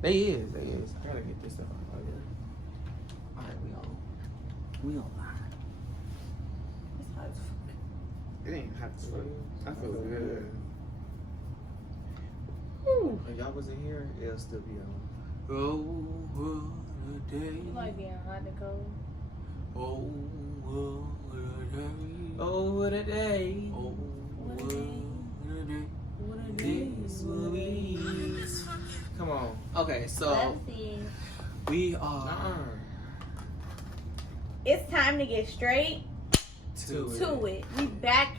They is. I gotta get this stuff out of here. Alright, we on line. It's hot as fuck. It ain't hot as fuck. I feel good. Woo. If y'all wasn't here, it'll still be on. Oh, the day. You like being hot and cold? Oh, the day. Oh, the day. Oh, What a day. the day. What a day. This will be. Come on. Okay, so Let's see. we are It's time to get straight to to it. We back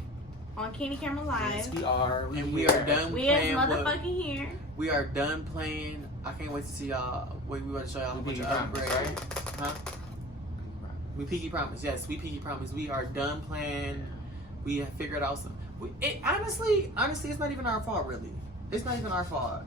on Candy Camera Live. Yes, we are. And we are done We is playing. motherfucking here. We are done playing. I can't wait to see y'all. Wait, we want to show y'all a bunch of upgrades. Huh? We Pinky Promise. Yes, we Pinky Promise. We are done playing. We have figured out some. Honestly, it's not even our fault, really. It's not even our fault.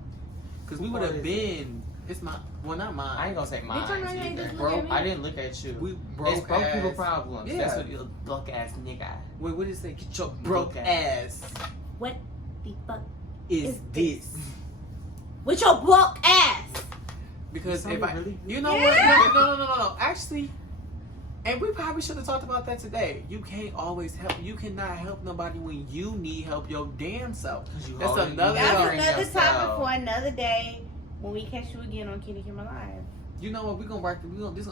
Because we would have been. It's my. Well, not mine. I ain't gonna say mine. Bitch, I know you ain't either. just look at me. I didn't look at you. We broke It's broke people ass. problems. Yeah. That's what you broke ass nigga. Wait, what did it say? Get your broke Broke ass. What the fuck? Is this? With your broke ass. Because Somebody if I, really- you know Yeah. what? No. Actually, and we probably should have talked about that today. You can't always help. You cannot help nobody when you need help your damn self. That's another. That's topic. another topic for another day when we catch you again on Candy Camera Live. You know what? We gonna work. We gonna this.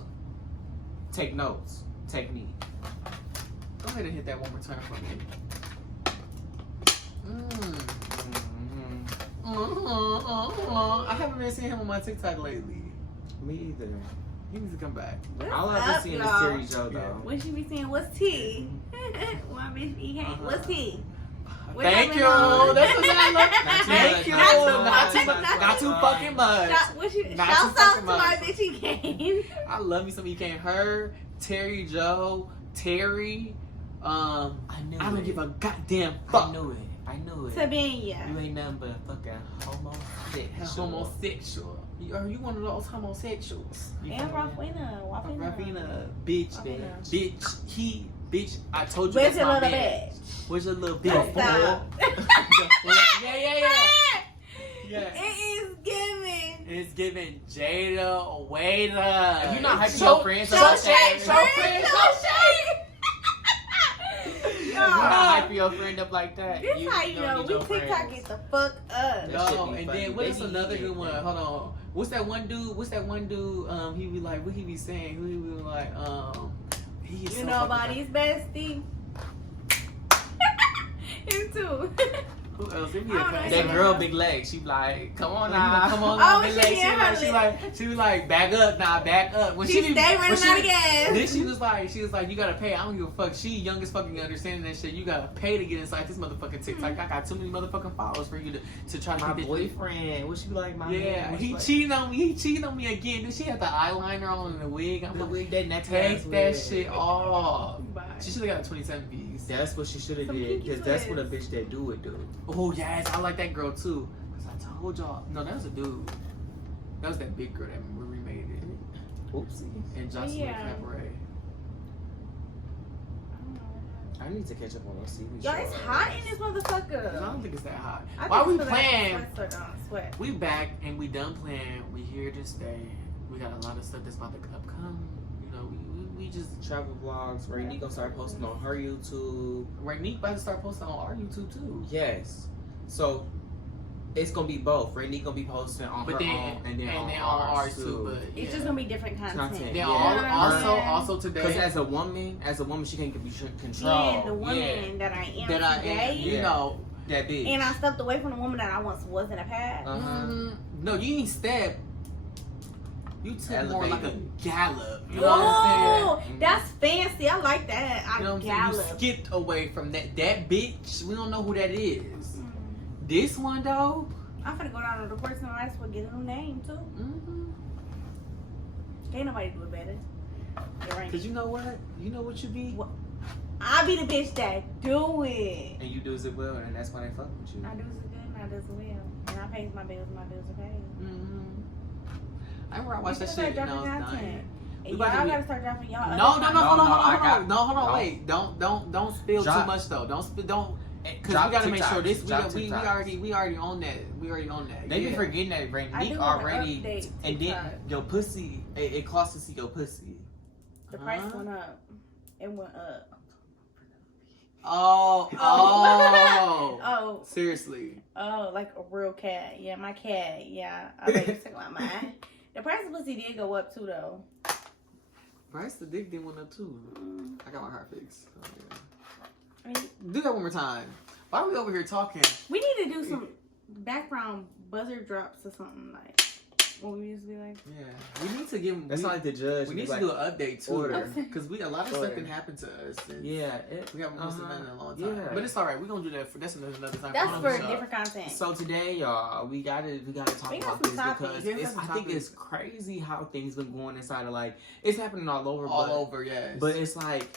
Take notes. Technique. Go ahead and hit that one more time for me. I haven't been seeing him on my TikTok lately. Me either. He needs to come back. What's All I've up, been seeing is y'all? Terry Joe though. What she be saying? What's tea? One bitch eat hate. What's tea? What Thank you. happened on- That's what I love. Thank you. Not too fucking much. Not Shout too out fucking to my much. bitch he came. I love me some EK. Her, Terry Joe, Terry. I don't give a goddamn fuck. I knew it. Sabina. You ain't nothing but a fucking Homosexual. You one of those homosexuals. And Rafina. Rafina, bitch, Rafina. bitch. I told you Where's that's your my little man. bitch? Where's your little Let's bitch? stop. Yeah. It is giving. It's giving Jada Waiter. If you not hyping Show- your friends, show show shade, show friends, show shade. If you not hyping your friend up like that, This you how you know don't we need your TikTok friends. get the fuck up. That shit No, be and funny. then what They is be another eating good one? that. Hold on. What's that one dude? He be like, what he be saying? He be like, he is You so nobody's bestie. Him too. Who else? It be I don't know. That girl, big legs. She be like, come on now, come on, Oh, big she leg. did her She was like, back up, nah, back up. When She be- stay when running she out was- of gas. Then she was like, you gotta pay. I don't give a fuck. She young as fucking understanding that shit. You gotta pay to get inside this motherfucking TikTok. I got too many motherfucking followers for you to try to my get this. boyfriend. What she be like, my Yeah, man? What she he like? cheated on me. He cheated on me again. Then she had the eyeliner on and the wig. I'm The like, wig, that neck take that shit off. Bye. She should have got a 27 views. That's what she should have Some did. kinky Because that's what a twist. bitch that do it do. Oh yes, I like that girl too. Cause I told y'all. No, that was a dude. That was that big girl that remade it. Oopsie. And Jocelyn Yeah. Cabaret. I need to catch up on those TV Y'all, it's hot in this I motherfucker. don't think it's that hot. I While we think it's playing, because I sweat. Sweat. we back and we done playing. We here to stay. We got a lot of stuff that's about to come. You know, we just Travel vlogs. Rainy gonna start posting on her YouTube. Rainique about to start posting on our YouTube too. Yes. So it's gonna be both. Rainy gonna be posting on But her then own and then on ours too. But It's yeah. just gonna be different content. Content. Then Yeah. also Because today as a woman, she can't be control. Yeah, the woman that I am that I today. am, you Yeah. know. That bitch. And I stepped away from the woman that I once was in the past. No, you ain't step. You took more like a Elevated. gallop. You know what I'm Oh, saying? that's fancy. I like that. I You know what I'm saying? gallop. You skipped away from that bitch. We don't know who that is. This one though. I'm finna go down to the person and ask for get a new name too. Mm-hmm. Can't nobody do it better. It ain't. Cause you know what? You know what you be. What? I be the bitch that do it. And you do it well, and that's why they fuck with you. I do it good and I do it well. And I pay my bills are paid. Mm-hmm. I remember I watched that Start shit and I dropping was content. dying. And We about y'all to gotta start dropping y'all. No, other content. hold on, I got- no, hold on, no. wait, don't spill too Drop. much though. Don't Because we gotta make sure this. We already on that. We already on that. They be forgetting that I do Nick wanna already, update and then TikTok. your pussy. It costs to see your pussy. The price went up. It went up. Oh. Oh. Seriously. Oh, like a real cat. Yeah, my cat. Yeah. I think it's about mine. The price of pussy did go up too, though. Price the dick did went up too. I got my heart fixed. Oh, yeah. I mean, Do that one more time. Why are we over here talking? we need to do some background buzzer drops or something like what we used to be like. Yeah, we need to give. That's not like the judge. We need to like, do an update too, order. because a lot of Order. stuff can happen to us. And Yeah, we haven't posted that in a long time. Yeah. But it's all right. We're gonna do that. That's another time. That's on for the show. different content. So today, y'all, we gotta talk We got about some this topics. because Yeah, we got it's, I some think topics. it's crazy how things been going inside of like it's happening all over. All but, over, yes. But it's like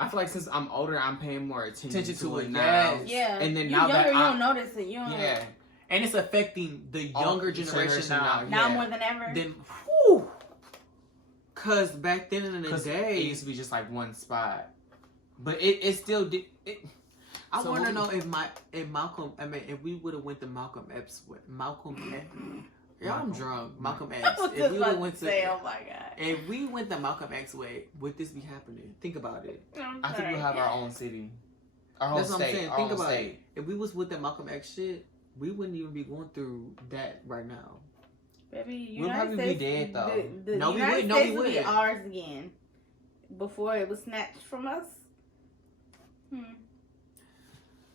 I feel like since I'm older, I'm paying more attention to it now. yes. Yeah. And then you now younger, that you I- don't notice it. You don't. Yeah, And it's affecting the younger generation now. Now Yeah. more than ever. Then, whew. Cause back then in the because it day, used to be just like one spot, but it still did. I So want to what- know if we would have went to Malcolm X with Malcolm X. Yeah, I'm drunk. Malcolm X. I was If just we about would to went to, say, oh my god. if we went the Malcolm X way, would this be happening? Think about it. I'm I think sorry. we'll have our own city, our own That's what I'm state, saying. our Think own about state. it. If we was with the Malcolm X shit, we wouldn't even be going through that right now. Baby, We'll United probably be States, dead, though. The No, we United wouldn't. No, States we would be wouldn't. ours again before it was snatched from us.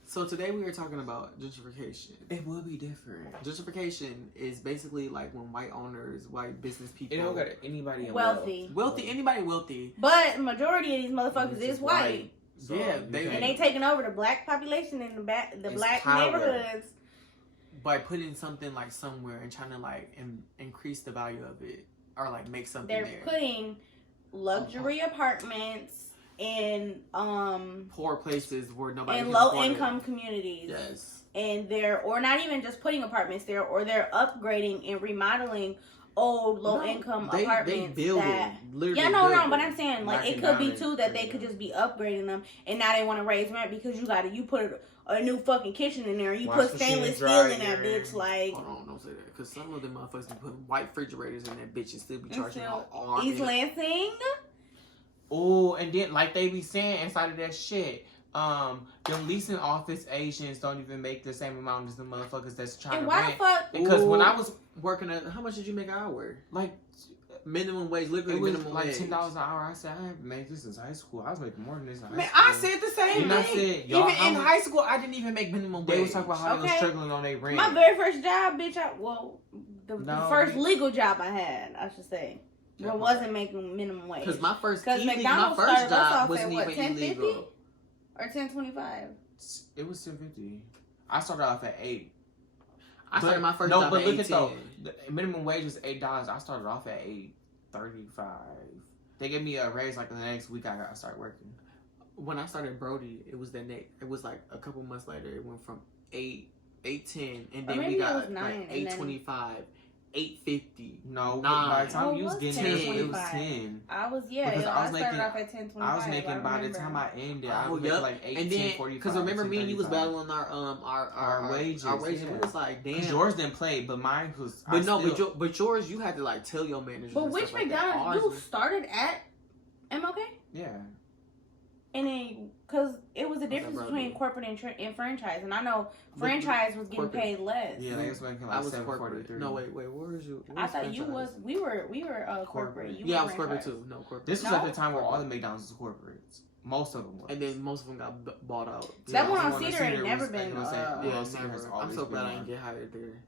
So today we are talking about gentrification. It will be different. Gentrification is basically like when white owners, white business people, It don't got anybody in Wealthy. anybody wealthy, But majority of these motherfuckers It's is white. So Yeah, you they- can't- And they taking over the black population in the It's black power. neighborhoods. by putting something like somewhere and trying to like increase the value of it or like make something They're there. putting luxury apartments in Poor places where nobody in can low afford it. income communities. Yes. And they're not even just putting apartments there, or they're upgrading and remodeling old low income They apartments. build that, it. Literally yeah, no, build but it. I'm saying like Knocking it could be down too and that they creating could them. just be upgrading them, and now they want to raise rent because you put a new fucking kitchen in there, you Wash put machine, stainless steel in that dryer. bitch, like Hold on, don't say that. Because some of them motherfuckers be putting white refrigerators in that bitch and still be and charging still all East Lansing. Oh, and then like they be saying inside of that shit, them leasing office Asians don't even make the same amount as the motherfuckers that's trying And to why the rent. fuck? Because when I Ooh. was working at, how much did you make an hour? like, Minimum wage, literally it was minimum like wage. $10 an hour. I said I haven't made this since high school. I was making more than this in high Man, school. I said the same And I thing. said, y'all, Even how in much- high school, I didn't even make minimum wage. They was talking about how they was Okay. struggling on their rent. My very first job, bitch. The No, first we- legal job I had, I should say, Yeah. wasn't making minimum wage. Because my first Because my McDonald's first started us job off wasn't at what, even $10.50? illegal. Or $10.25. It was $10.50. I started off at $8. I started my first no, job but at look 18. at though, the minimum wage was $8. I started off at $8.35. They gave me a raise like the next week. I started working. When I started Brody, it was it was like a couple months later. It went from 8.10, and Or then maybe we it was got 9, like and then- 8.25, 8.50. No, 9. by the time Oh, you it was was getting there, it was 10.25. 10. I was, Because I I was started making- off at $10.25. I was making by the remember. time I ended, I Oh, was making yep. like 8, And then 10.45. because remember me and you was 10.35. battling our wages. Our Our wages. yeah. We was like, damn. Because yours didn't play, but mine was. But no, but yours, you had to like tell your manager. But which McDonald's? You started at MLK? Yeah. And then, because it was a difference Brody? between corporate and franchise. And I know franchise was getting corporate. paid less. Yeah, they was making I like was 7.43. corporate. No, wait, where was you? Where I thought you franchise? was, we were corporate. Corporate. You Yeah, I were was corporate franchise. too. No, corporate. This was No. at the time where all the McDonald's was corporates. Most of them were. And then most of them got bought out. That one the on one Cedar ain't never was- been, I was saying, uh, Yeah, Cedar has never. I'm always so glad I been- didn't get hired there.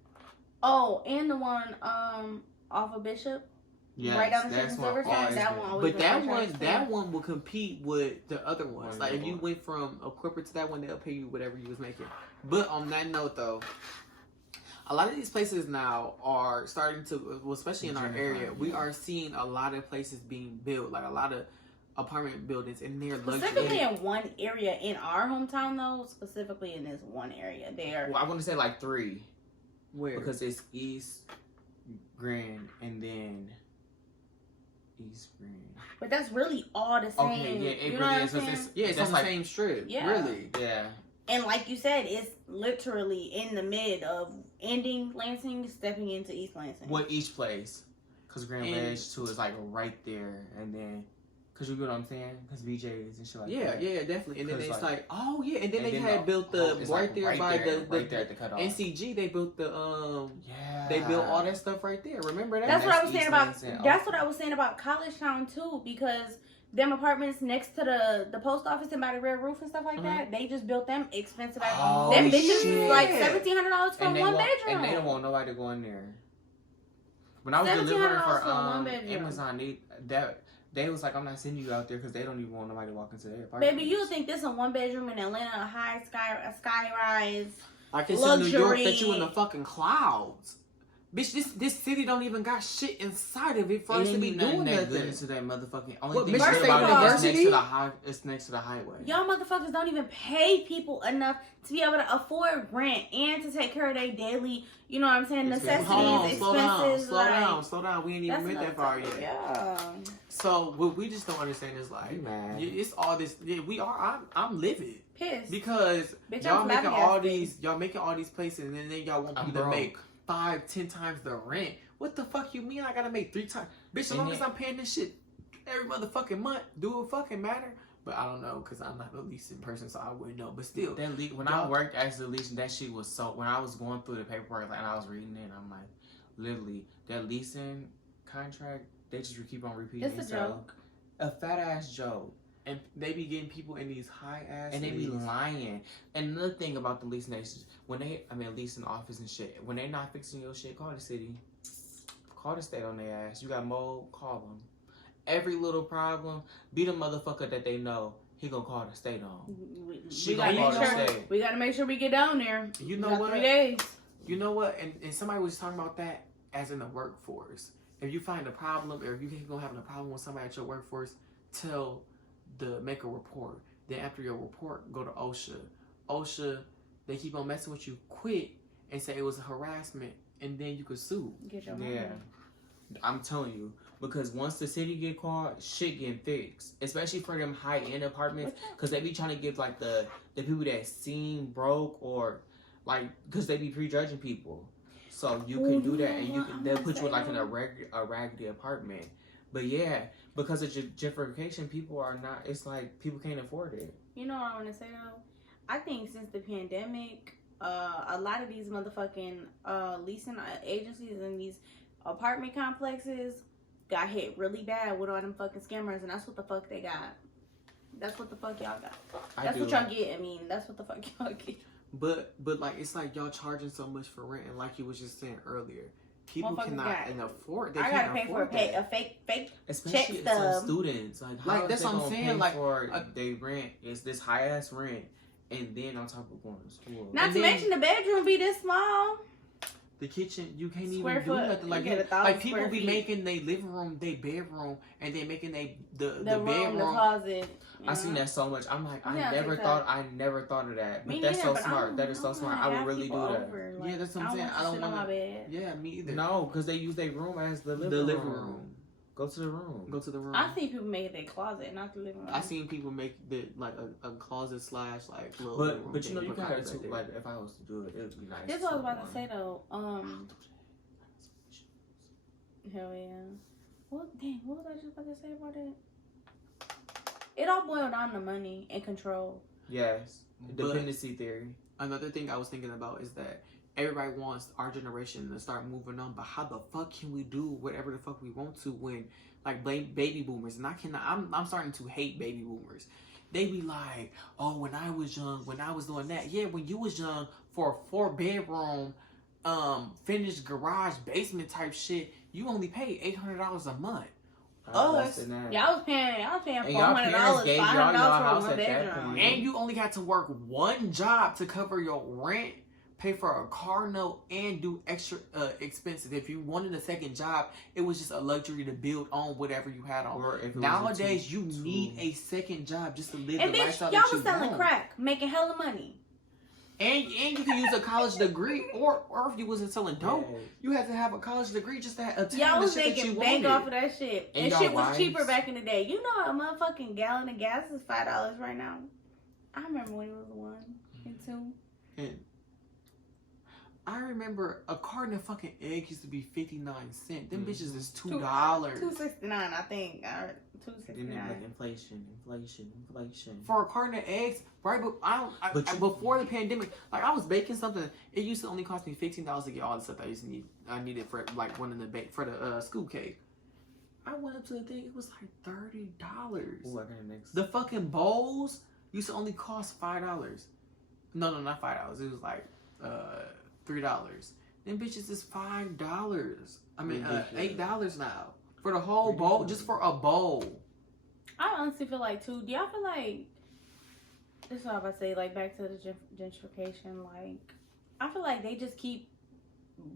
Oh, and the one off of Bishop, Yes, right down the that's street one from Silvertown. always That been. one always But been that franchise one, too. that one will compete with the other ones. One Like if you more. went from a corporate to that one, they'll pay you whatever you was making. But on that note, though, a lot of these places now are starting to, well, especially in our area, we are seeing a lot of places being built, like a lot of apartment buildings, and they're Specifically luxury. in one area in our hometown, though. Specifically in this one area, there. Well, I want to say like 3 Where? because it's East Grand and then East Grand. But that's really all the same. Okay, yeah, it you know really what I'm is. 'cause saying? it's- Yeah, it's that's on like the same strip. Yeah. Really. yeah. And like you said, it's literally in the mid of ending Lansing, stepping into East Lansing. What each place? Because Grand Ledge too is like right there, and then because you get what I'm saying? Because BJ's and shit like that. Yeah, definitely. And then it's like, oh yeah, and then and they then had built the it's right like there right by there, the right there at the cutoff. NCG. They built the Yeah. they built all that stuff right there. Remember that? That's what I was East saying about. Lansing. That's what I was saying about College Town too, because them apartments next to the post office and by the red roof and stuff like that, they just built them expensive. Oh, Them bitches shit. is like $1,700 for And they one want- bedroom. And they don't want nobody to go in there. When I was delivering $1,700 for for one bedroom. Amazon, they was like, I'm not sending you out there because they don't even want nobody to walk into their apartment. Baby, you think this a one bedroom in Atlanta, a high sky rise? Like it's in New York luxury. that you in the fucking clouds. Bitch, this city don't even got shit inside of it for us to be doing that good nothing. into that motherfucking. What, Only thing Michigan good about it is University? it's next to the highway. Y'all motherfuckers don't even pay people enough to be able to afford rent and to take care of their daily, you know what I'm saying, necessities, Hold on, expenses. slow down. We ain't even went that far yet. Yeah. So what we just don't understand is like, Man. it's all this. Yeah, we are. I'm livid Pissed. because Bitch, y'all I'm making all these places, and then y'all want I'm me to broke. make 5-10 times the rent. What the fuck you mean I gotta make 3 times? Bitch, as And long then- as I'm paying this shit every motherfucking month, do it fucking matter? But I don't know, because I'm not a leasing person, so I wouldn't know. But still, When I worked as a leasing, that shit was so. When I was going through the paperwork and I was reading it, I'm like, literally, that leasing contract, they just keep on repeating It's a themselves. joke. A fat ass joke. and they be getting people in these high ass And they be lying. And another thing about the leasing agents, leasing office and shit, when they not fixing your shit, call the city. Call the state on their ass. You got mold, call them. Every little problem, be the motherfucker that they know he gonna call the state on. She We gonna gotta, call make the sure, state. we gotta make sure we get down there. You We know got what? 3 days. You know what? And somebody was talking about that as in the workforce. If you find a problem, or if you think you're having a problem with somebody at your workforce, make a report. Then after your report, go to OSHA. OSHA, they keep on messing with you, quit and say it was a harassment, and then you could sue. Get your money. Yeah. I'm telling you. Because once the city get caught, shit getting fixed. Especially for them high-end apartments. Because they be trying to give, like, the people that seem broke or, like, because they be prejudging people. So you can do that, and they'll put you in, like, in a raggedy apartment. But, yeah, because of gentrification, people are not, it's like, people can't afford it. You know what I want to say, though? I think since the pandemic, a lot of these motherfucking leasing agencies and these apartment complexes got hit really bad with all them fucking scammers, and that's what the fuck they got. That's what the fuck y'all got. That's what y'all get. I mean, that's what the fuck y'all get. But like, it's like y'all charging so much for rent, and like you was just saying earlier, people cannot afford. They I can't gotta pay for afford a fake Especially check some stub. students. Like that's what I'm saying. Like, for they rent is this high ass rent, and then on top of going to school. Not And to then- mention the bedroom be this small. The kitchen, you can't Square even do foot, nothing. you Like, get 1,000 like people square be feet. making their living room, their bedroom, and then making the The room, bedroom. the closet. I seen that so much. I'm like, Yeah, I never TikTok. thought of that. But Me that's neither, so but smart. That is so smart. I would really do that. Yeah, that's what I'm saying. I don't want want my bed. Yeah, me either. No, because they use their room as the living room. Go to the room. Go to the room. I see people make their closet, not the living room. I seen people make like a closet / like little. But living room you know thing, you put gotta carpet too, right like if I was to do it, it would be nice. This is what I was about to Someone. say though. Hell yeah. What was I just about to say about it? It all boiled down to money and control. Yes, But- dependency theory. Another thing I was thinking about is that everybody wants our generation to start moving on, but how the fuck can we do whatever the fuck we want to when, like, baby boomers? And I'm starting to hate baby boomers. They be like, oh, when I was young, when I was doing that. Yeah, when you was young, for a 4-bedroom, finished garage basement type shit, you only paid $800 a month. Less than that. Y'all was paying And y'all parents $400, gave y'all $500 for house one at that bedroom. point. And you only got to work one job to cover your rent, pay for a car note, and do extra expenses. If you wanted a second job, it was just a luxury to build on whatever you had on. Or if it was Nowadays, you need a second job just to live And the bitch, lifestyle y'all that you was selling want. crack, making hella money. And you can use a college degree, or if you wasn't selling dope, Yeah. you had to have a college degree just to attain Y'all the was shit that you making bank wanted. off of that shit. And And y'all shit was wives- cheaper back in the day. You know a motherfucking gallon of gas is $5 right now. I remember when it was $1. into. And I remember a carton of fucking eggs used to be 59 cents. Them bitches is $2. $2.69, I think. $2.69. Like inflation. For a carton of eggs, right? But before the pandemic, like I was baking something. It used to only cost me $15 to get all the stuff I used to need. I needed for like one in the bake for the scoop cake. I went up to the thing. It was like $30. Ooh, I got next. The fucking bowls used to only cost $5. No, not $5. It was like $3. Them bitches is $5. I mean, $8 now for the whole bowl, just for a bowl. I honestly feel like too. Do y'all feel like this is what I'm about to say? Like back to the gentrification. Like I feel like they just keep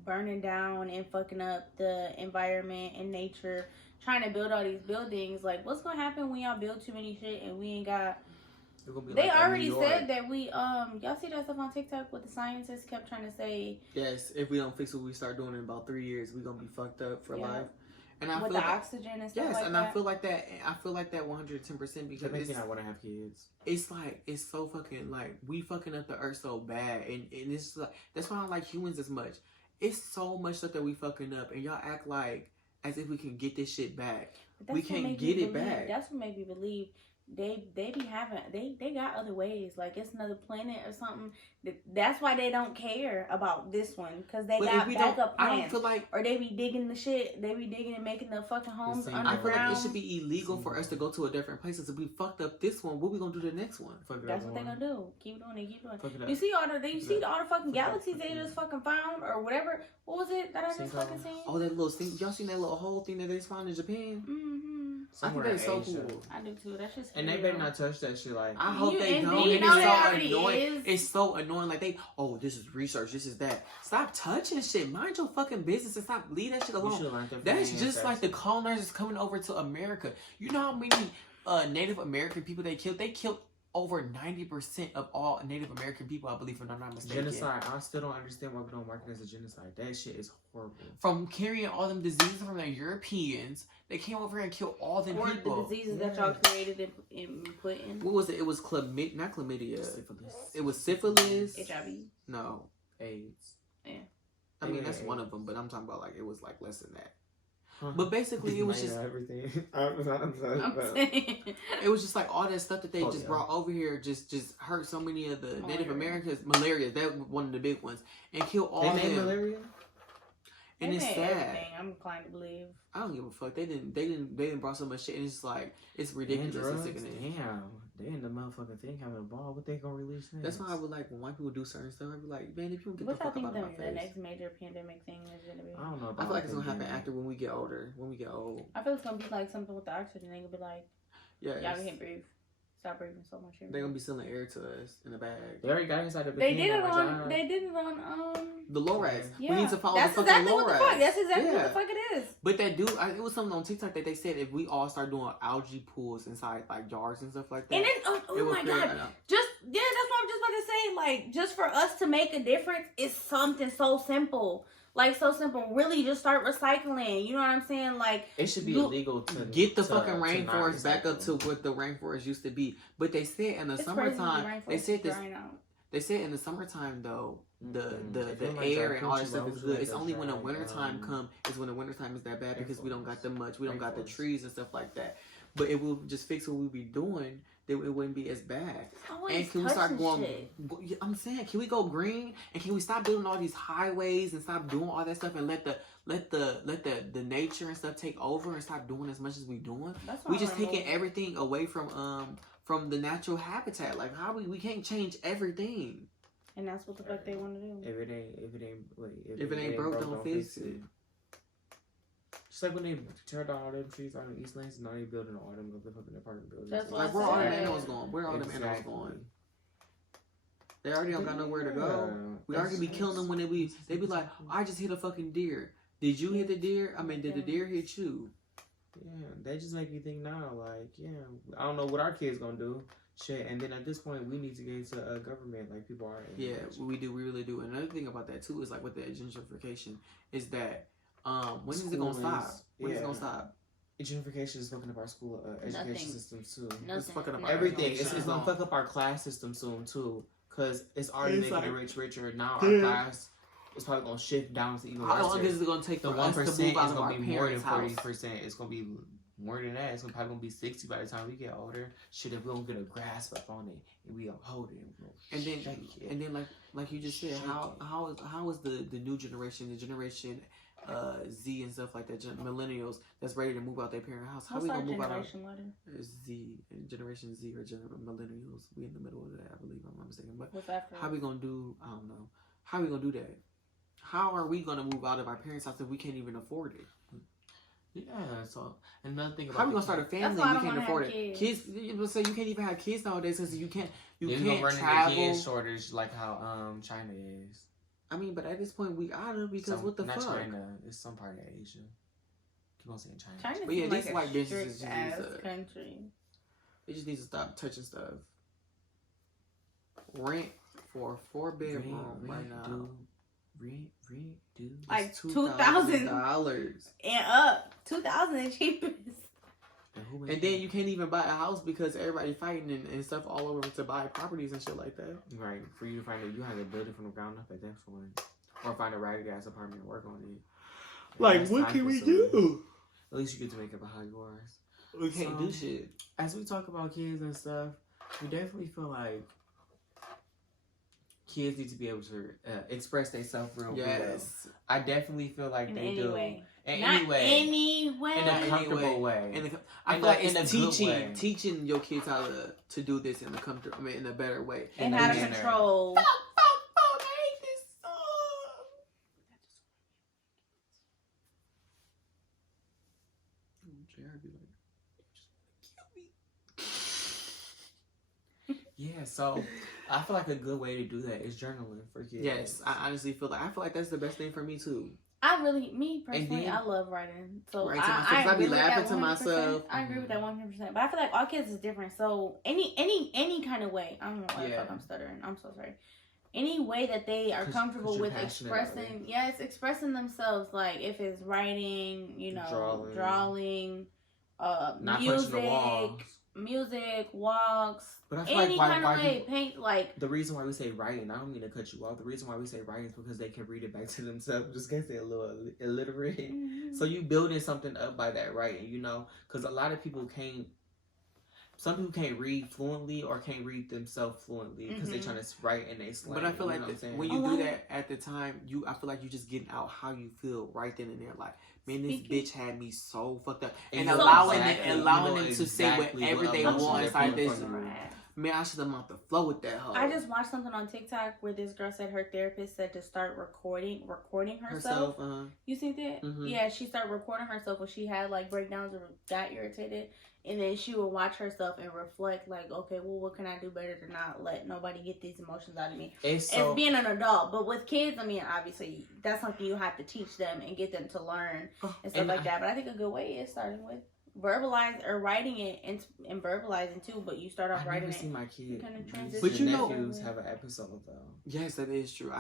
burning down and fucking up the environment and nature, trying to build all these buildings. Like what's gonna happen when y'all build too many shit and we ain't got? They like already said that we y'all see that stuff on TikTok with the scientists kept trying to say, yes, if we don't fix what we start doing in about 3 years, we're gonna be fucked up for life. And I with feel the oxygen and stuff. Yes, like and that. I feel like that. I feel like that 110% because I want to have kids. It's like it's so fucking like we fucking up the earth so bad, and it's like that's why I don't like humans as much. It's so much stuff that we fucking up, and y'all act like as if we can get this shit back. We can't get it back. That's what made me believe they be having they got other ways, like it's another planet or something. That's why they don't care about this one, because they got backup plans. I don't feel like, or they be digging the shit, they be digging and making the fucking homes underground. I feel like it should be illegal for us to go to a different places. If we fucked up this one, what we gonna do the next one? That's what they gonna do. Keep doing it. You see all the fucking galaxies they just fucking found or whatever. What was it that I just fucking seen? Oh, that little thing. Y'all seen that little whole thing that they found in Japan? Mm-hmm. I think that's so cool. I do too. That's just and they better not touch that shit. Like I hope they don't. It's so annoying. It's so annoying. Like this is research. This is that. Stop touching shit. Mind your fucking business and stop leave that shit alone. That's just like the colonizers coming over to America. You know how many Native American people they killed? They killed over 90% of all Native American people, I believe, if I'm not mistaken. Genocide. I still don't understand why we don't mark it as a genocide. That shit is horrible. From carrying all them diseases from the Europeans, they came over here and killed all them people. Or the diseases that y'all created and put in. What was it? It was not chlamydia. Syphilis. It was syphilis. HIV. No. AIDS. Yeah. I mean, that's one of them, but I'm talking about like it was like less than that. But basically, it was just everything. It was just like all that stuff that they just brought over here, just hurt so many of the Native Americans. Malaria, that was one of the big ones, and killed all of them. Malaria. And it's sad. Everything, I'm inclined to believe. I don't give a fuck. They didn't brought so much shit, and it's like it's ridiculous and sickening. Damn, they in the motherfucking thing having a ball. What they gonna release next? That's why I would like when white people do certain stuff. I'd be like, man, if you don't get the fuck out of my face. The next major pandemic thing is gonna be? I don't know. I feel like it's gonna happen after when we get older. When we get old. I feel it's gonna be like something with the oxygen. They gonna be like, y'all can't breathe. Stop breathing so much. They're gonna be selling air to us in a bag. They already got inside the bikini. They did it on the Lorax. Yeah. We need to follow That's the fucking exactly Lorax. What the fuck. That's exactly what the fuck it is. But that dude, it was something on TikTok that they said if we all start doing algae pools inside like yards and stuff like that. And then oh my god, that's what I'm just about to say. Like just for us to make a difference, it's something so simple. Like so simple. Really, just start recycling. You know what I'm saying? Like it should be illegal to get the fucking rainforest back up to what the rainforest used to be. But they said in the summertime, they said in the summertime though, the air and all that stuff is good. It's only when the wintertime comes is when the wintertime is that bad because we don't got we don't got the trees and stuff like that. But it will just fix what we be doing. That it wouldn't be as bad. And can we start going? I'm saying, can we go green? And can we stop building all these highways and stop doing all that stuff and let the nature and stuff take over and stop doing as much as we doing? We just taking everything away from the natural habitat. Like how we can't change everything. And that's what the fuck they want to do. If it ain't broke, don't fix it. Just like when they tear down all them trees out in East Lanes, now they building all them fucking apartment buildings. That's like where all them animals going? Where all them animals going? They already don't got nowhere to go. We already be killing them when they be like, I just hit a fucking deer. Did you hit the deer? I mean, did the deer hit you? Yeah, they just make me think now, like, I don't know what our kids gonna do. Shit, and then at this point, we need to get into a government like people are. Yeah, we do. We really do. And another thing about that too is like with the gentrification is that when is it gonna stop? When is it gonna stop? Gentrification is fucking up our school education system too. It's fucking up everything. It's gonna fuck up our class system soon too. because it's already It's making the like- rich richer. Now our class is probably gonna shift down to even How long richer. is it gonna take The for 1% us is to move out of gonna our be more than parents' house? 40%. It's gonna be more than that. It's probably gonna be 60 by the time we get older. Shit, if we don't get a grasp up on it and we don't hold it, And then, shake it. and then, like you just said, Shake how is the new generation, the generation Z and stuff like that, millennials that's ready to move out their parent house? How What's we our gonna move out our generation letter? Z, Generation Z or millennials? We in the middle of that, I believe. I'm not mistaken. But What's after? how we gonna do? I don't know. How we gonna do that? How are we gonna move out of our parents' house if we can't even afford it? Yeah, so another thing about How we gonna start a family? why I We don't can't wanna afford have it. kids. You say you can't even have kids nowadays because you can't You're gonna run into travel. kid shortage like how China is. I mean, but at this point we out of because what the not fuck? China, it's some part of Asia. Keep on saying China. China But yeah, seems these like white a businesses strict just ass need to- country. They just need to stop touching stuff. Rent for a 4-bedroom right now. Rent, dude. Like $2,000. And up 2,000 is cheapest. And then you can't even buy a house because everybody fighting and stuff all over to buy properties and shit like that. Right, for you to find it, you have to build it from the ground up at that point. Or find a ragged ass apartment and work on it. And that's time-consuming. do? At least you get to make up a how yours. We can't So- do shit. As we talk about kids and stuff, we definitely feel like kids need to be able to express themselves real well. Yes. I definitely feel like In they any do. way. In Not any way. any way. In a any comfortable way. And I And feel like in a it's good way. teaching your kids how to do this in in a better way. And in how a to manner. control. I hate this song. JR be like, you just wanna kill me. Yeah, so I feel like a good way to do that is journaling for kids. Yes, I honestly feel like that's the best thing for me too. Me personally, then- I love writing. So Write to myself, 'cause I I be agree with laughing that to 100%. myself. I agree with that 100%. But I feel like all kids is different. So any kind of way, I don't know why the fuck Yeah. I'm stuttering. I'm so sorry. Any way that they are 'Cause comfortable you're with passionate about expressing, expressing themselves. Like if it's writing, drawing, Not punching the walls. music, walks, But I feel any like kind why of way, paint, like. the reason why we say writing, I don't mean to cut you off. The reason why we say writing is because they can read it back to themselves. Just in case they're a little illiterate. Mhm. So you building something up by that writing, because a lot of people can't. Some people can't read fluently or can't read themselves fluently because they're trying to write and they slang. But I feel like what I'm saying? when you do that at the time, I feel like you just getting out how you feel right then and there. Like, man, this bitch had me so fucked up, and you know allowing exactly- them to say exactly whatever what they emotions want they're inside feeling this. for you. Man, I should have mopped the floor with that hoe. I just watched something on TikTok where this girl said her therapist said to start recording herself. You seen that? Mhm. Yeah, she started recording herself when she had like breakdowns or got irritated, and then she would watch herself and reflect like, okay, well, what can I do better to not let nobody get these emotions out of me? It's As being an adult, but with kids, I mean, obviously that's something you have to teach them and get them to learn and stuff And like that. But I think a good way is starting with verbalize or writing it and verbalizing too. But you start off I've writing never it. seen my kid. kind of nieces transition. But you and know- nephews have an episode though. Yes, that is true.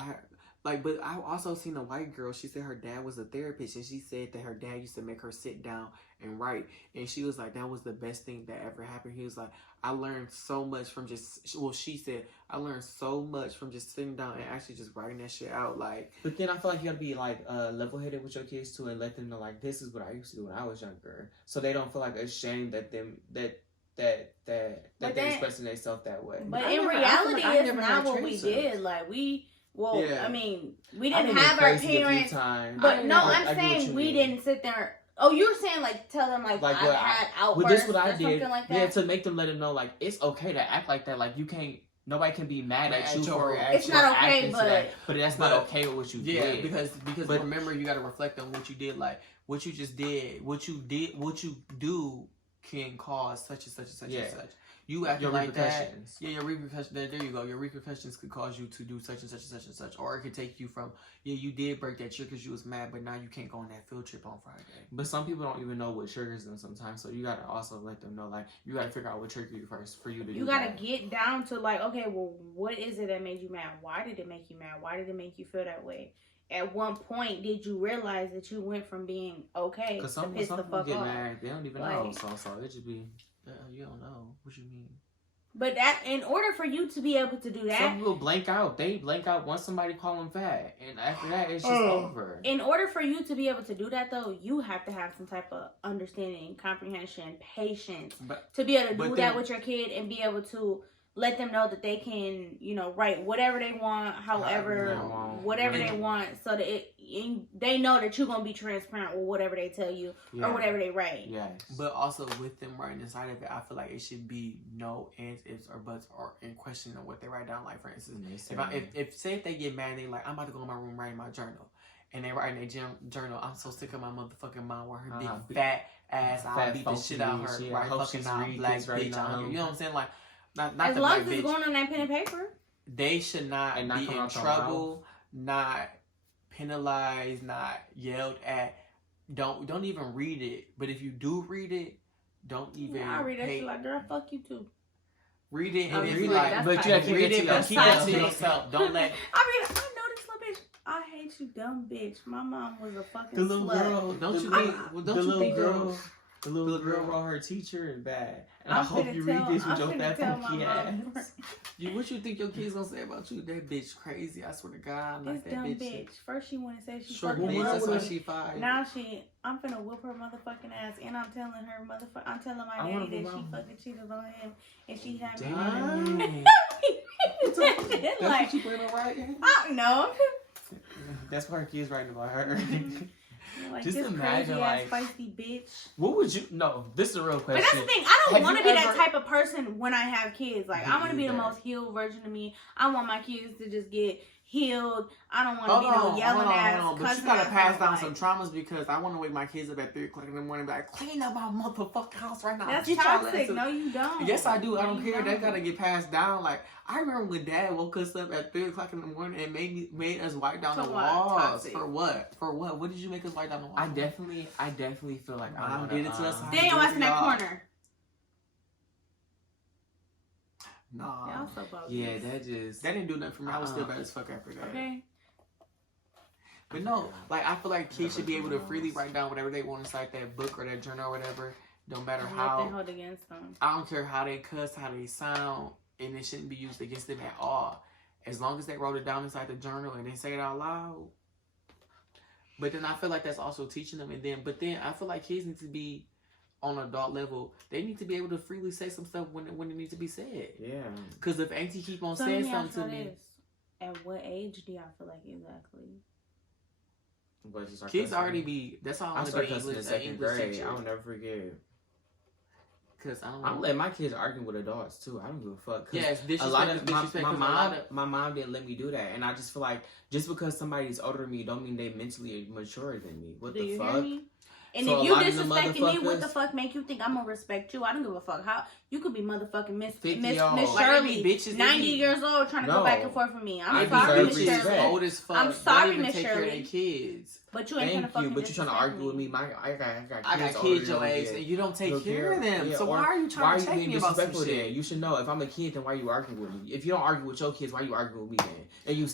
But I also seen a white girl. She said her dad was a therapist, and she said that her dad used to make her sit down and write. And she was like, that was the best thing that ever happened. He was like, I learned so much from just. Well, she said I learned so much from just sitting down and actually just writing that shit out. Like, But then I feel like you gotta be like level headed with your kids too, and let them know like this is what I used to do when I was younger, so they don't feel like ashamed that they're then- expressing themselves that way. But I in never- I feel reality, like I it's never not had what we train did. sets. Like we Yeah. I mean, we I've didn't been have our crazy a few parents. times. But no, I I'm get what saying you we mean. didn't sit there. Oh, you're saying like tell them like Like I what had Well, outbursts this what I or did. something like Yeah, that. to make them let them know like it's okay to act like that. Like you can't. Nobody can be mad Mad at at you your for reaction. It's not okay, acting to that. But that's not but- okay with what you yeah, did. because But- remember, you got to reflect on what you did. Like what you just did, what you do can cause such and such and such Yeah. and such. You acting Your like that. repercussions. Yeah, your repercussions. There you go. Your repercussions could cause you to do such and such and such and such, or it could take you from you did break that trick because you was mad, but now you can't go on that field trip on Friday. But some people don't even know what triggers them sometimes, so you gotta also let them know, like, you gotta figure out what triggered you first for you to do You gotta that. get down to like, okay, well, what is it that made you mad? Why did it make you mad? Why did it make you feel that way? At one point, did you realize that you went from being okay Because to some piss the people fuck get off? mad, they don't even Like- know, so it just be... You don't know what you mean. But that, in order for you to be able to do that, some people blank out. They blank out once somebody call them fat, and after that, it's just over. In order for you to be able to do that, though, you have to have some type of understanding, comprehension, patience to be able to do that with your kid and be able to let them know that they can, you know, write whatever they want, however, whatever they want, so that they know that you're gonna be transparent with whatever they tell you or whatever they write. Yes. But also with them writing inside of it, I feel like it should be no ands, ifs, or buts, or in question of what they write down. Like for instance, if they get mad, they like, I'm about to go in my room writing my journal, and they write in their journal, I'm so sick of my motherfucking mom with her big fat ass. I'll beat the shit out of her. Right? Fucking not black bitch out here. You know what I'm saying? Like. Not as long as it's going on that pen and paper. They should not be in trouble, not penalized, not yelled at. Don't even read it. But if you do read it, don't even. Yeah, I read that shit like, girl, fuck you too. Read it and read like, but you have to read it and keep it to yourself. Don't let. I know this little bitch. I hate you, dumb bitch. My mom was a fucking the little slut. girl. Don't you think? The little girl wrote her teacher in bad. And I hope you read this with your fat funky ass. What you think your kids gonna say about you? That bitch crazy. I swear to God. This like that dumb bitch. First she wanna say she short fucking bitch. That's why with she fired. Now I'm finna whoop her motherfucking ass, and I'm telling my daddy that she fucking cheated on him, and she had me. That's what you put on right? I don't know. That's why her kids writing about her. Like, just this imagine, crazy ass feisty bitch. What would you? No, this is a real question. But that's the thing. I don't want to be that type of person when I have kids. Like, I want to be the most healed version of me. I want my kids to just get healed. I don't want to be no yelling ass. But you gotta pass down some traumas, because I want to wake my kids up at 3 o'clock in the morning and be like, clean up my motherfucking house right now. That's toxic. No, you don't. Yes, I do. I don't care. That gotta get passed down. Like, I remember when Dad woke us up at 3 o'clock in the morning and made us wipe down the walls. Toxic. For what? For what? What did you make us wipe down the walls? I definitely feel like I did it to us. They ain't watching that corner. Nah. Yeah, that didn't do nothing for me. I was still bad as fuck after that. Okay. But no, like, I feel like kids should be able to freely write down whatever they want inside that book or that journal or whatever. No matter how. Nothing hold against them. I don't care how they cuss, how they sound, and it shouldn't be used against them at all. As long as they wrote it down inside the journal and they say it out loud. But then I feel like that's also teaching them. But then I feel like kids need to be on an adult level. They need to be able to freely say some stuff when it needs to be said. Yeah. Because if Auntie keep on saying something to me. At what age do y'all feel like exactly? Kids already be. That's how I want to be English in second grade. I will never forget. Cause I'm letting my kids argue with adults too. I don't give a fuck. Yeah, it's disrespect. A lot of my mom didn't let me do that, and I just feel like just because somebody's older than me, don't mean they mentally mature than me. What the fuck? Hear me? And so if you disrespecting me, what the fuck make you think I'm gonna respect you? I don't give a fuck. How you could be motherfucking Miss Shirley, 90 years old, trying to go back and forth with me. I'm sorry, Miss Shirley. Old as fuck. I'm sorry, Miss Shirley. Kids. But you ain't Thank you. But you trying to argue with me? I got kids your age, and you don't take care of them. Yeah, so why are you trying to take me about some shit? You should know if I'm a kid, then why are you arguing with me? If you don't argue with your kids, why are you arguing with me then? And you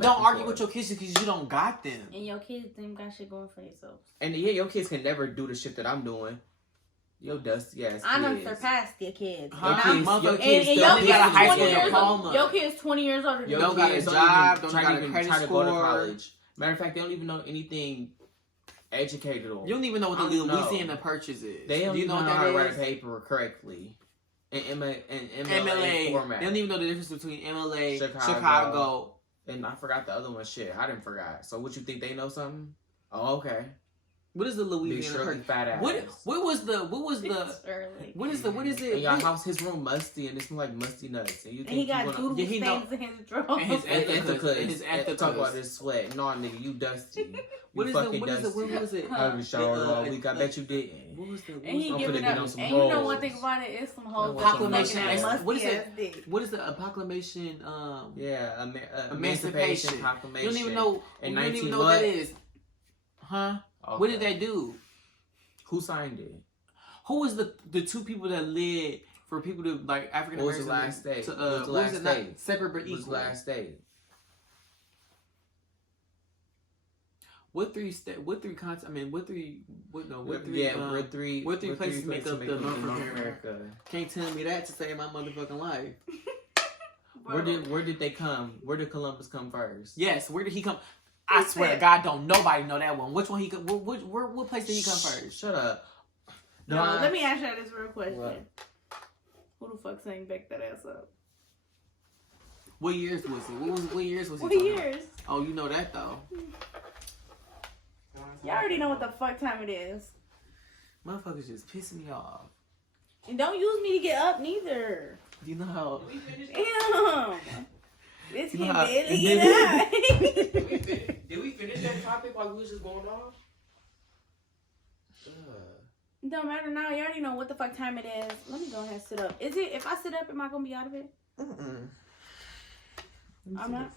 don't argue with your kids because you don't got them. And your kids them got shit going for themselves. And yeah, your kids can never do the shit that I'm doing. Yo, dusty ass. I done surpassed your kids. Your kids got a high school diploma. Your kids 20 years older than you. Don't got a job. Don't got a credit score. To go to college. Matter of fact, they don't even know anything educated on. You don't even know what the Louisiana Purchase is. They don't even know how to write a paper correctly. In MLA format. They don't even know the difference between MLA, Chicago. And I forgot the other one. Shit, I didn't forgot. So what you think they know something? Oh, okay. What is the Louisiana Purchase? Fat ass. What is it? In your house, his room musty and it smells like musty nuts. And you think he got doodle stains in his drawers. And his ethicals. Talk about this sweat. No, nigga, you dusty. What was it? I haven't showered all week. I bet you didn't. What was the? And he giving up. And you know one thing about it is some whole proclamation. What is it? What is the proclamation? Yeah, Emancipation Proclamation. You don't even know. In you don't 19 even know what? what that is. Huh? Okay. What did they do? Who signed it? Who was the two people that led for people to like African Americans? What was the last state? What was the last state? Separate but equal. What was the last state? What three concepts? I mean, what three places make up the North America? Can't tell me that to save my motherfucking life. Where did they come? Where did Columbus come first? Yes, where did he come? I swear to God, don't nobody know that one. Which one he come? What place did he come first? Shut up. No, let me ask you this real question. What? Who the fuck sang Back That Ass Up? What years was it? What years was he? What years? Oh, you know that though. Y'all already know what the fuck time it is. Motherfuckers just pissing me off. And don't use me to get up neither. You know how? Damn. This You know can how- barely get out. Did we finish that topic while we was just going off? Don't matter now. You already know what the fuck time it is. Let me go ahead and sit up. Is it? If I sit up, am I gonna be out of it? I'm not.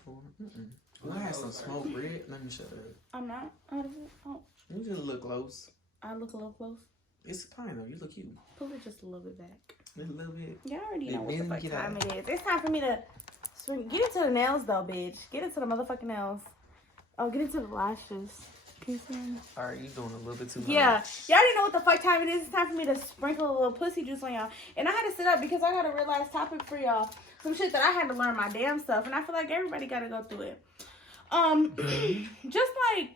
I had some smoke, Red. Let me shut up. I'm not out of it. Oh, You just look close. I look a little close. It's fine though. You look cute. Pull it just a little bit back. Just a little bit. You already know Then what the fuck get time out. it is. It's time for me to swing. Get into the nails though, bitch. Get into the motherfucking nails. Oh, get into the lashes. Can you see them? Alright, you doing a little bit too much. Yeah, y'all already know what the fuck time it is. It's time for me to sprinkle a little pussy juice on y'all. And I had to sit up because I got a real life topic for y'all. Some shit that I had to learn my damn stuff. And I feel like everybody got to go through it. Just like...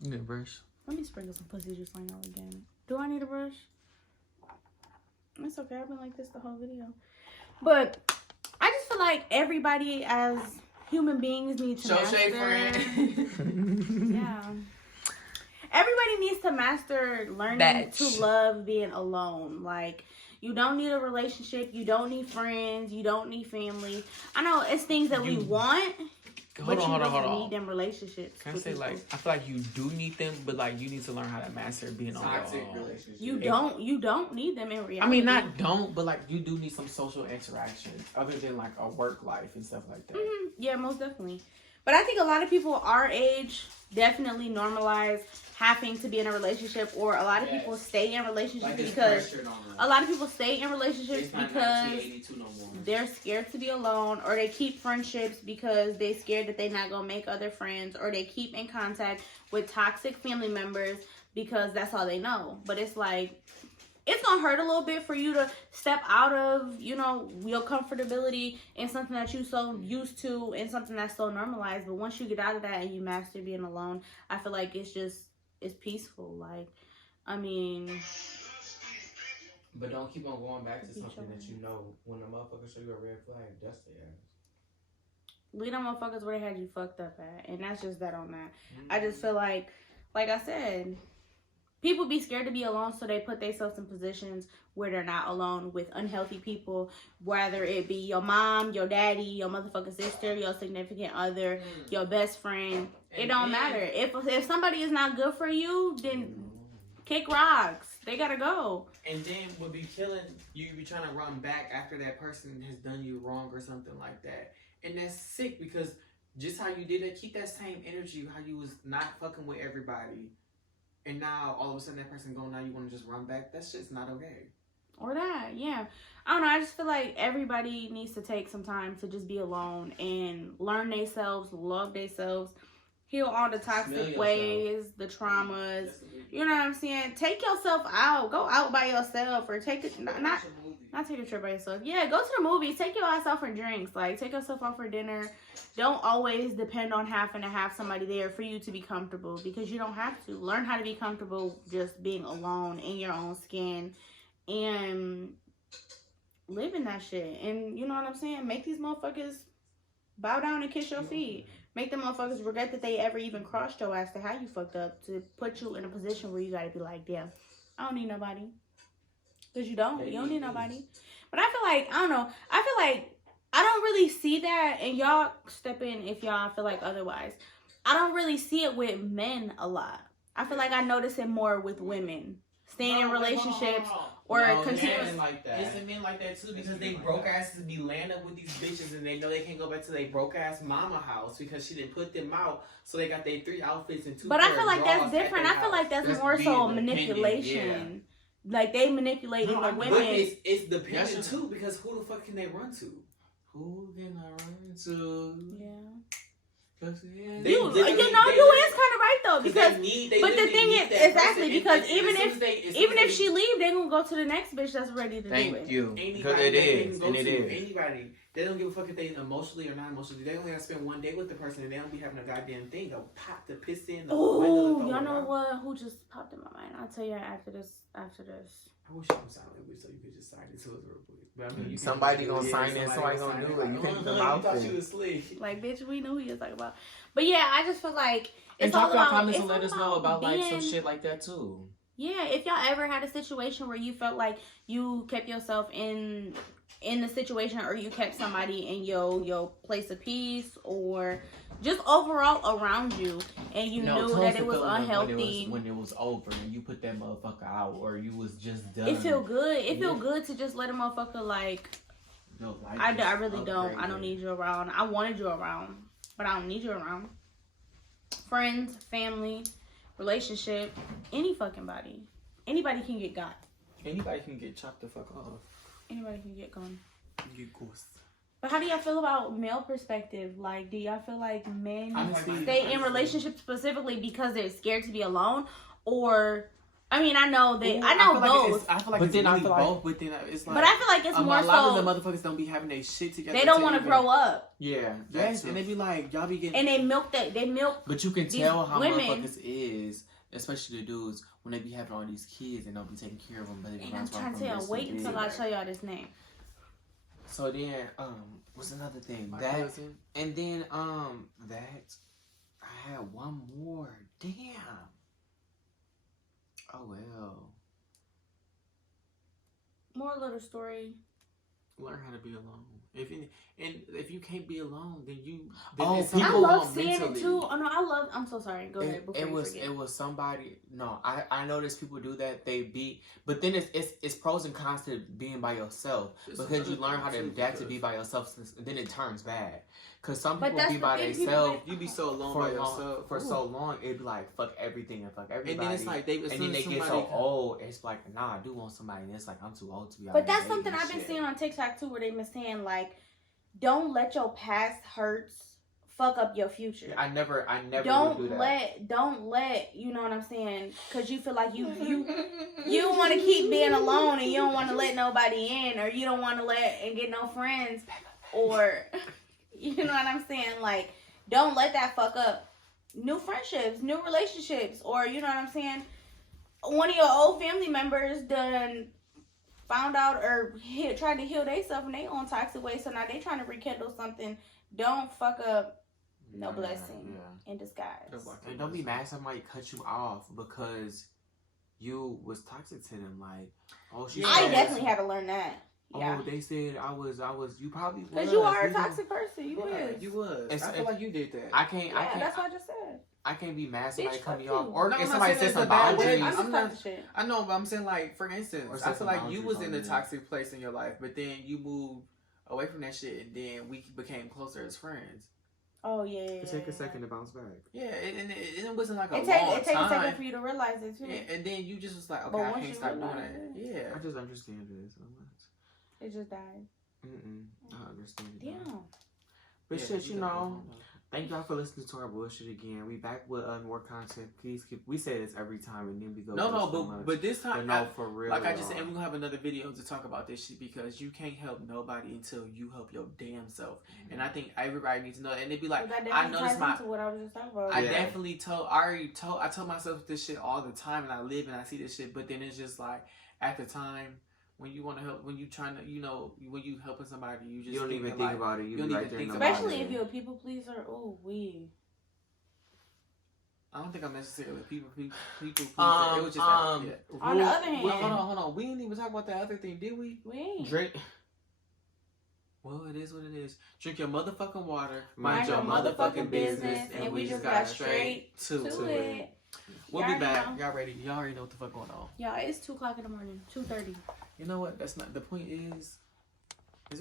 You need a brush? Let me sprinkle some pussy juice on y'all again. Do I need a brush? It's okay. I've been like this the whole video. But I just feel like everybody as human beings need to master... Yeah. Everybody needs to master learning to love being alone. Like, you don't need a relationship. You don't need friends. You don't need family. I know it's things that we want, but you don't need them relationships. Can I say, like, I feel like you do need them, but, like, you need to learn how to master being on your own. You don't need them in reality. I mean, not don't, but, like, you do need some social interaction other than, like, a work life and stuff like that. Mm-hmm. Yeah, most definitely. But I think a lot of people our age definitely normalize having to be in a relationship, or a lot of people stay in relationships because they're scared to be alone, or they keep friendships because they're scared that they're not gonna make other friends, or they keep in contact with toxic family members because that's all they know. But it's like, it's gonna hurt a little bit for you to step out of, you know, your comfortability in something that you're so used to and something that's so normalized. But once you get out of that and you master being alone, I feel like it's peaceful. Like, I mean... But don't keep on going back to something that you know. When the motherfuckers show you a red flag, that's the ass. Leave them motherfuckers where they had you fucked up at. And that's just that on that. I just feel like I said... People be scared to be alone, so they put themselves in positions where they're not alone with unhealthy people, whether it be your mom, your daddy, your motherfucking sister, your significant other, your best friend. It don't matter. If somebody is not good for you, then kick rocks. They gotta go. And then would be killing you, be trying to run back after that person has done you wrong or something like that. And that's sick, because just how you did it, keep that same energy, how you was not fucking with everybody. And now, all of a sudden, that person gone, now you want to just run back? That's just not okay. Or that, yeah. I don't know, I just feel like everybody needs to take some time to just be alone and learn themselves, love themselves, heal all the toxic ways, the traumas. You know what I'm saying? Take yourself out. Go out by yourself, or take it, not take a trip by yourself. Yeah, go to the movies. Take your ass out for drinks. Like, take yourself out for dinner. Don't always depend on having to have somebody there for you to be comfortable, because you don't have to. Learn how to be comfortable just being alone in your own skin and living that shit. And you know what I'm saying? Make these motherfuckers bow down and kiss your feet. Make them motherfuckers regret that they ever even crossed your ass to how you fucked up, to put you in a position where you gotta be like, damn, I don't need nobody. Because you don't need nobody. But I feel like, I don't know, I feel like I don't really see that, and y'all step in if y'all feel like otherwise. I don't really see it with men a lot. I feel like I notice it more with women. Staying in relationships or continuing. Like that. It's the men like that too, because they broke asses be landing with these bitches, and they know they can't go back to their broke ass mama house because she didn't put them out, so they got their 3 outfits and 2. But I feel like that's different. I feel like that's more so manipulation. Yeah. Like, they manipulating the women. But it's dependent too, because who the fuck can they run to? Who can I run to? Yeah. You is kind of right though, because but the thing is exactly because even if she leave, they gonna go to the next bitch that's ready to do it. Thank you. Anybody It is. Anybody. They don't give a fuck if they emotionally or not emotionally. They only have to spend one day with the person and they don't be having a goddamn thing. They'll pop the piss in. Oh, y'all know what? Who just popped in my mind? I'll tell you after this. I wish I was silent with so you could just sign it to us real quick. But I mean, you somebody gonna sign in, somebody gonna do it. You can't come out thought there. you was slick. Like, bitch, we know who you're talking about. But yeah, I just feel like And it's all drop your about. comments It's and let all us know about like some being- shit like that too. Yeah, if y'all ever had a situation where you felt like you kept yourself in the situation, or you kept somebody in your place of peace, or just overall around you, and you knew that it was unhealthy. When it was over and you put that motherfucker out, or you was just done. It feel good. It feel good to just let a motherfucker like. No, like I really don't. I don't need you around. I wanted you around, but I don't need you around. Friends, family, relationship, any fucking body. Anybody can get got. Anybody can get chopped the fuck off. Anybody can get gone. You ghost. But how do y'all feel about male perspective? Like, do y'all feel like men Honestly, stay in relationships specifically because they're scared to be alone? Or, I mean, I know they, I know both. I feel like But it's then I really feel like- both. But then it's like. But I feel like it's more a lot so of the motherfuckers don't be having their shit together. they don't to want to even- grow up. Yeah. Yes, and they be like, y'all be getting. And they milk that. They milk. But you can These tell how women- motherfuckers is, especially the dudes, when they be having all these kids and don't be taking care of them. But they be And I'm trying to tell y'all, wait until I show y'all this name. So then, what's another thing? My That cousin. and then that I had one more. Damn. Oh well. Moral of the story. Learn how to be alone. If you can't be alone, then you. Oh, it's people I something love wrong seeing it mentally. too. Oh no, I'm so sorry. Go ahead. Before you forget. It was somebody. No, I noticed people do that. They be, but then it's pros and cons to being by yourself It's because you another learn how to thing, too, adapt to because- be by yourself. And then it turns bad. Cause some But people that's be the by thing, people themselves You be so alone for by long, yourself for so long. It'd be like fuck everything and fuck everybody. And then it's like and then they get so old. It's like nah, I do want somebody. And it's like I'm too old to be. out But here that's dating something and I've been shit. seeing on TikTok too, where they've been saying like, don't let your past hurts fuck up your future. I never would do Don't that. let you know what I'm saying, because you feel like you want to keep being alone and you don't want to let nobody in, or you don't want to let and get no friends, or you know what I'm saying, like don't let that fuck up new friendships, new relationships, or you know what I'm saying, one of your old family members done found out or tried to heal themselves in their own toxic way, so now they trying to rekindle something. Don't fuck up no blessing in disguise. And don't be mad if somebody cut you off because you was toxic to them. Like, oh, she. I said- definitely had to learn that. Yeah. Oh, they said I was. You probably was. Because you are a toxic person. You is. You was. It's- I feel like you did that. I can't. Yeah, I can't. that's what I just said. I can't be mad if somebody Bitch, cut me fuck off, you. or No, if I'm not somebody saying said it's some a bad way. boundaries. I I'm just not- talking shit. I know, but I'm saying like, for instance, Or I set feel some like you boundaries was on in a it. toxic place in your life, but then you moved away from that shit, and then we became closer as friends. Oh yeah. It take a second to bounce back. Yeah, and it wasn't like a It long takes a time. second for you to realize it too. And then you just was like, But okay, I once can't you stop doing realize it. it- Yeah. I just understand it so much. It just died. I understand it. now. Damn. But Yeah, shit, you know. definitely. Thank y'all for listening to our bullshit again. We back with more content. Please keep. We say this every time, and then we go. No, through so much. but this time, no, for real. like I just said, y'all. and we're gonna have another video to talk about this shit because you can't help nobody until you help your damn self. And I think everybody needs to know. And they'd be like, Well, that I definitely noticed ties into what I was just talking about. I Yeah. definitely I told myself this shit all the time, and I live and I see this shit. But then it's just like at the time when you want to help, when you trying to, when you helping somebody, you just You don't even thinking, think like, about it. you You don't be right even there. think in the about it. Especially moment. if you're a people pleaser. Oh, we. I don't think I'm necessarily a people pleaser. It was just On the other hand, Well, hold on. We didn't even talk about that other thing, did we? we ain't. Drake. Well, it is what it is. Drink your motherfucking water, Mind your motherfucking business, and we just got straight to to it. it. We'll Y'all be already back. know. Y'all ready? Y'all already know what the fuck going on. Y'all, it's 2:00 in the morning. 2:30. You know what? That's not the point. Is